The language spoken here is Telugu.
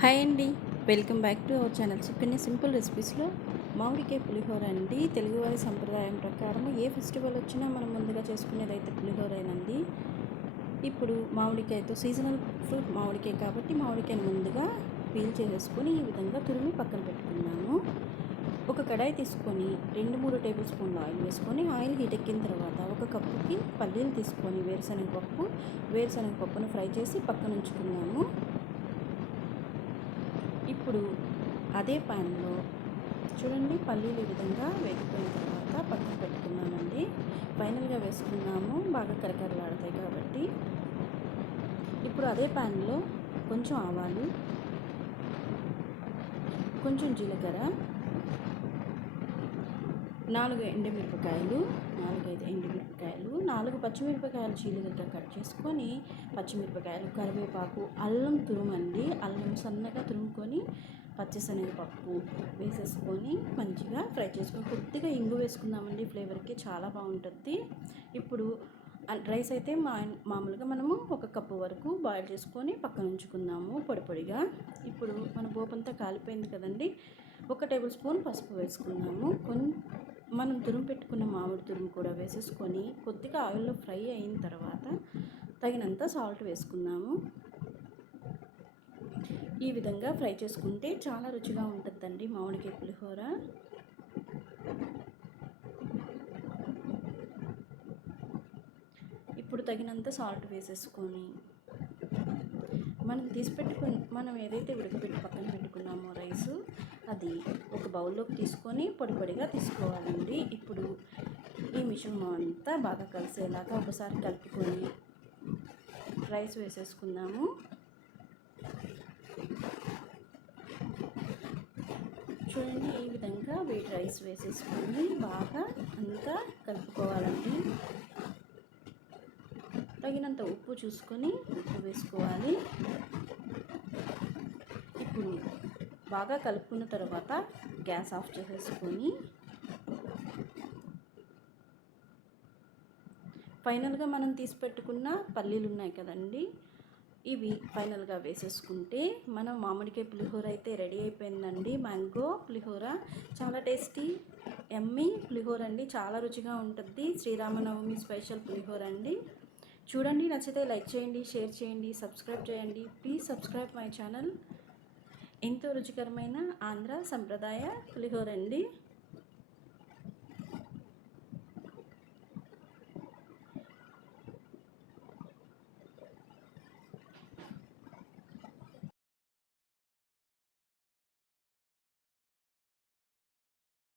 హాయ్ అండి. Welcome back to our channel. Sukanya simple రెసిపీస్లో మామిడికాయ పులిహోర అండి. తెలుగువారి సంప్రదాయం ప్రకారం ఏ ఫెస్టివల్ వచ్చినా మనం ముందుగా చేసుకునేది అయితే పులిహోరేనండి. ఇప్పుడు మామిడికాయతో సీజనల్ ఫ్రూట్ మామిడికాయ కాబట్టి మామిడికాయను ముందుగా పీల్ చేసేసుకొని ఈ విధంగా తురిమి పక్కన పెట్టుకున్నాము ఒక కడాయి తీసుకొని రెండు మూడు టేబుల్ స్పూన్లు ఆయిల్ వేసుకొని ఆయిల్ హీట్ ఎక్కిన తర్వాత ఒక కప్పుకి పల్లీలు తీసుకొని వేరుశనగ పప్పు వేరుశనగ పప్పును ఫ్రై చేసి పక్కన ఉంచుకున్నాము ఇప్పుడు అదే ప్యాన్లో చూడండి పల్లీలు ఈ విధంగా వేగిపోయిన తర్వాత పక్కన పెట్టుకున్నామండి ఫైనల్గా వేసుకున్నాము. బాగా కరకరలాడతాయి కాబట్టి. ఇప్పుడు అదే ప్యాన్లో కొంచెం ఆవాలు కొంచెం జీలకర్ర నాలుగు ఎండుమిరపకాయలు నాలుగైదు ఎండుమిరపకాయలు నాలుగు పచ్చిమిరపకాయలు చీలుగడ్డ కట్ చేసుకొని పచ్చిమిరపకాయలు కరివేపాకు అల్లం తురుమండి. అల్లం సన్నగా తురుముకొని పచ్చిశనగపప్పు వేసేసుకొని మంచిగా ఫ్రై చేసుకొని కొద్దిగా ఇంగు వేసుకుందామండి. ఫ్లేవర్కి చాలా బాగుంటుంది. ఇప్పుడు రైస్ అయితే మా మామూలుగా మనము ఒక కప్పు వరకు బాయిల్ చేసుకొని పక్కన ఉంచుకుందాము పొడి పొడిగా. ఇప్పుడు మన పోపంతా కాలిపోయింది కదండి. ఒక టేబుల్ స్పూన్ పసుపు వేసుకున్నాము కొన్ మనం తురుము పెట్టుకున్న మామిడి తురుము కూడా వేసేసుకొని కొద్దిగా ఆయిల్లో ఫ్రై అయిన తర్వాత తగినంత సాల్ట్ వేసుకుందాము. ఈ విధంగా ఫ్రై చేసుకుంటే చాలా రుచిగా ఉంటుందండి మామిడికాయ పులిహోర. ఇప్పుడు తగినంత సాల్ట్ వేసేసుకొని మనం తీసి పెట్టుకుని మనం ఏదైతే ఉడకబెట్టి పక్కన పెట్టుకున్నామో రైస్ అది ఒక బౌల్లోకి తీసుకొని పొడి పొడిగా తీసుకోవాలండి. ఇప్పుడు ఈ మిశ్రమం అంతా బాగా కలిసేలాగా ఒకసారి కలుపుకొని రైస్ వేసేసుకుందాము. చూడండి ఈ విధంగా వీటి రైస్ వేసేసుకొని బాగా అంతా కలుపుకోవాలండి తగినంత ఉప్పు చూసుకొని వేసుకోవాలి. ఇప్పుడు బాగా కలుపుకున్న తర్వాత గ్యాస్ ఆఫ్ చేసేసుకొని ఫైనల్గా మనం తీసి పెట్టుకున్న పల్లీలు ఉన్నాయి కదండి ఇవి ఫైనల్గా వేసేసుకుంటే మనం మామిడికాయ పులిహోర అయితే రెడీ అయిపోయిందండి. మ్యాంగో పులిహోర చాలా టేస్టీ ఎమ్మి పులిహోర అండి చాలా రుచిగా ఉంటుంది. శ్రీరామనవమి స్పెషల్ పులిహోర అండి. చూడండి నచ్చితే లైక్ చేయండి షేర్ చేయండి సబ్స్క్రైబ్ చేయండి. Please subscribe my channel. ఎంతో రుచికరమైన ఆంధ్ర సంప్రదాయ పులిహోర అండి.